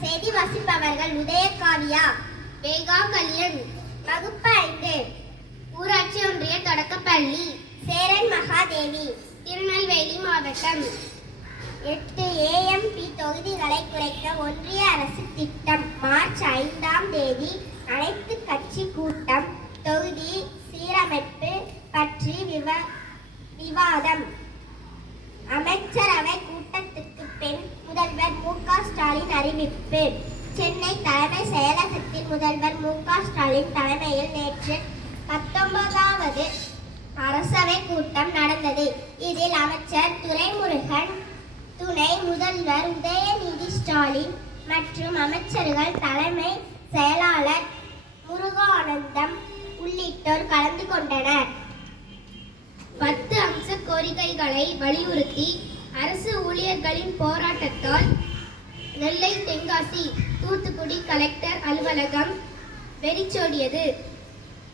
செய்தி வசிப்பவர்கள் உதயகாவியா வேகா கலியன் வகுப்பு ஐந்து ஊராட்சி ஒன்றிய தொடக்கப்பள்ளி சேரன் மகாதேவி திருநெல்வேலி மாவட்டம். எட்டு ஏஎம்பி தொகுதிகளை குறைக்க ஒன்றிய அரசு திட்டம். மார்ச் ஐந்தாம் தேதி அனைத்து கட்சி கூட்டம் தொகுதி சீரமைப்பு பற்றி விவ விவாதம். அமைச்சர் அறிவிப்பு சென்னை தலைமை செயலகத்தில் முதல்வர் மு க ஸ்டாலின் தலைமையில் நேற்று பத்தொன்பதாவது அரசவை கூட்டம் நடந்தது. இதில் அமைச்சர் துரைமுருகன் துணை முதல்வர் உதயநிதி ஸ்டாலின் மற்றும் அமைச்சர்கள் தலைமை செயலாளர் முருகானந்தம் உள்ளிட்டோர் கலந்து கொண்டனர். பத்து அம்ச கோரிக்கைகளை வலியுறுத்தி அரசு ஊழியர்களின் போராட்டத்தால் நெல்லை தென்காசி தூத்துக்குடி கலெக்டர் அலுவலகம் வெறிச்சோடியது.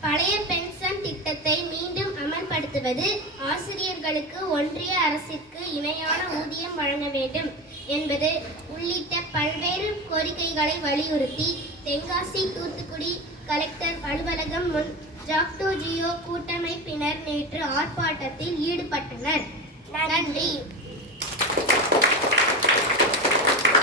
பழைய பென்ஷன் திட்டத்தை மீண்டும் அமல்படுத்துவது ஆசிரியர்களுக்கு ஒன்றிய அரசிற்கு இணையான ஊதியம் வழங்க வேண்டும் என்பது உள்ளிட்ட பல்வேறு கோரிக்கைகளை வலியுறுத்தி தென்காசி தூத்துக்குடி கலெக்டர் அலுவலகம் முன் ஜாக்டோ ஜியோ கூட்டமைப்பினர் நேற்று ஆர்ப்பாட்டத்தில் ஈடுபட்டனர். நன்றி.